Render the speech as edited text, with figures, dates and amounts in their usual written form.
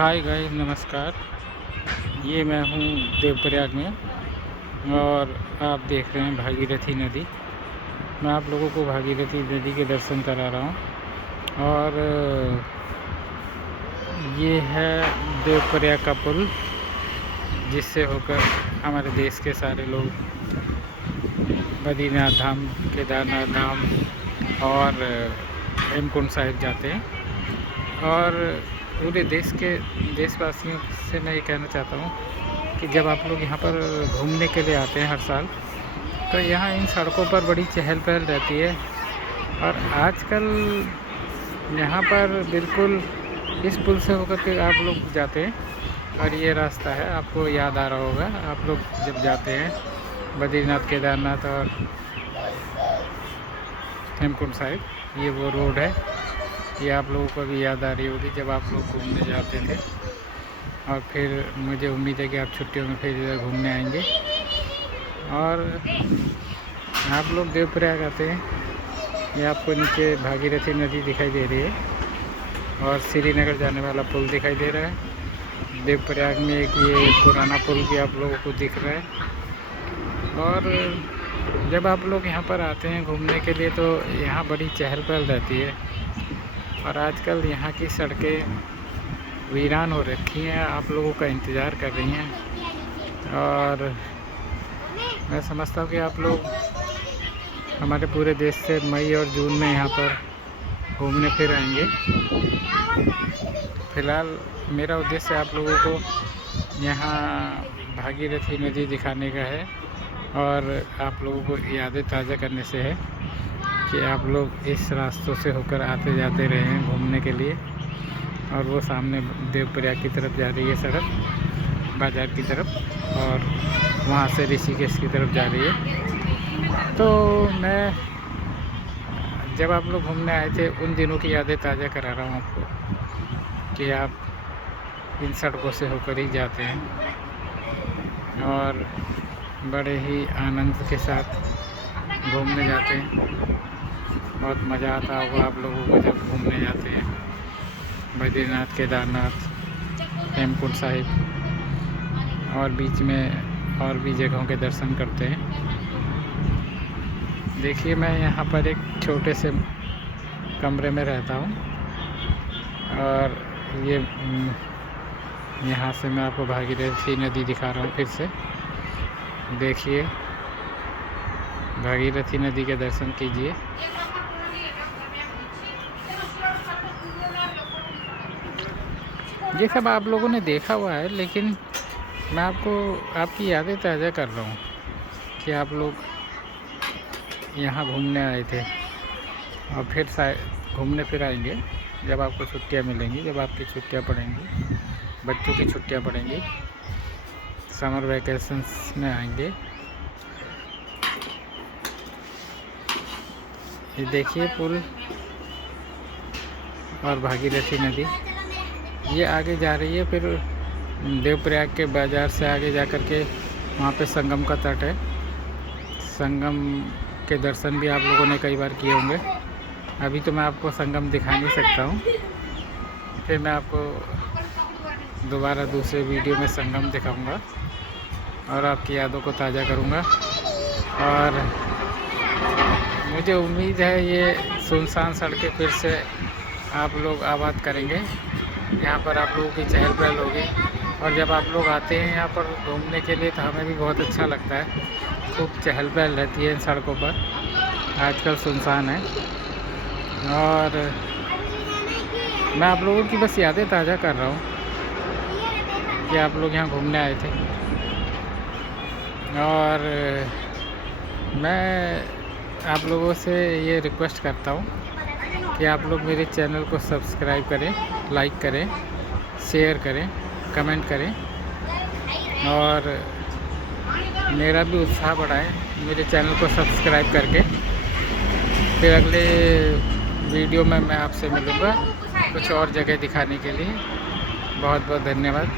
Hi guys, नमस्कार। ये मैं हूँ देवप्रयाग में और आप देख रहे हैं भागीरथी नदी। मैं आप लोगों को भागीरथी नदी के दर्शन करा रहा हूँ। और ये है देवप्रयाग का पुल, जिससे होकर हमारे देश के सारे लोग बद्रीनाथ धाम, केदारनाथ धाम और हेमकुंड साहिब जाते हैं। और पूरे देशवासियों से मैं ये कहना चाहता हूँ कि जब आप लोग यहाँ पर घूमने के लिए आते हैं हर साल, तो यहाँ इन सड़कों पर बड़ी चहल पहल रहती है। और आजकल यहाँ पर बिल्कुल इस पुल से होकर के आप लोग जाते हैं और ये रास्ता है, आपको याद आ रहा होगा। आप लोग जब जाते हैं बद्रीनाथ, केदारनाथ और हेमकुंड साहिब, ये वो रोड है। ये आप लोगों को भी याद आ रही होगी जब आप लोग घूमने जाते थे। और फिर मुझे उम्मीद है कि आप छुट्टियों में फिर इधर घूमने आएंगे। और आप लोग देवप्रयाग आते हैं, ये आपको नीचे भागीरथी नदी दिखाई दे रही है और श्रीनगर जाने वाला पुल दिखाई दे रहा है। देवप्रयाग में एक ये पुराना पुल भी आप लोगों को दिख रहा है। और जब आप लोग यहाँ पर आते हैं घूमने के लिए, तो यहाँ बड़ी चहल पहल रहती है। और आजकल यहाँ की सड़कें वीरान हो रखी हैं, आप लोगों का इंतज़ार कर रही हैं। और मैं समझता हूँ कि आप लोग हमारे पूरे देश से मई और जून में यहाँ पर घूमने फिर आएंगे। फ़िलहाल मेरा उद्देश्य आप लोगों को यहाँ भागीरथी नदी दिखाने का है और आप लोगों को यादें ताज़ा करने से है कि आप लोग इस रास्तों से होकर आते जाते रहे हैं घूमने के लिए। और वो सामने देवप्रयाग की तरफ जा रही है सड़क, बाज़ार की तरफ, और वहाँ से ऋषिकेश की तरफ जा रही है। तो मैं जब आप लोग घूमने आए थे उन दिनों की यादें ताज़ा करा रहा हूँ आपको कि आप इन सड़कों से होकर ही जाते हैं और बड़े ही आनंद के साथ घूमने जाते हैं। बहुत मज़ा आता होगा आप लोगों को जब घूमने जाते हैं बद्रीनाथ, केदारनाथ, हेमकुंड साहिब और बीच में और भी जगहों के दर्शन करते हैं। देखिए, मैं यहाँ पर एक छोटे से कमरे में रहता हूँ और ये यहाँ से मैं आपको भागीरथी नदी दिखा रहा हूँ। फिर से देखिए, भागीरथी नदी के दर्शन कीजिए। ये सब आप लोगों ने देखा हुआ है, लेकिन मैं आपको आपकी यादें ताज़ा कर रहा हूँ कि आप लोग यहाँ घूमने आए थे और फिर घूमने फिर आएंगे जब आपको छुट्टियाँ मिलेंगी, जब आपकी छुट्टियाँ पड़ेंगी, बच्चों की छुट्टियाँ पड़ेंगी, समर वैकेशंस में आएंगे। ये देखिए पुल और भागीरथी नदी ये आगे जा रही है। फिर देवप्रयाग के बाज़ार से आगे जा कर के वहाँ पे संगम का तट है। संगम के दर्शन भी आप लोगों ने कई बार किए होंगे। अभी तो मैं आपको संगम दिखा नहीं सकता हूँ, फिर मैं आपको दोबारा दूसरे वीडियो में संगम दिखाऊंगा और आपकी यादों को ताज़ा करूँगा। और मुझे उम्मीद है ये सुनसान सड़कें फिर से आप लोग आबाद करेंगे। यहाँ पर आप लोगों की चहल पहल होगी और जब आप लोग आते हैं यहाँ पर घूमने के लिए तो हमें भी बहुत अच्छा लगता है। खूब चहल पहल रहती है इन सड़कों पर, आजकल सुनसान है। और मैं आप लोगों की बस यादें ताज़ा कर रहा हूँ कि आप लोग यहाँ घूमने आए थे। और मैं आप लोगों से ये रिक्वेस्ट करता हूँ कि आप लोग मेरे चैनल को सब्सक्राइब करें, लाइक करें, शेयर करें, कमेंट करें और मेरा भी उत्साह बढ़ाएं मेरे चैनल को सब्सक्राइब करके। फिर अगले वीडियो में मैं आपसे मिलूँगा कुछ और जगह दिखाने के लिए। बहुत बहुत धन्यवाद।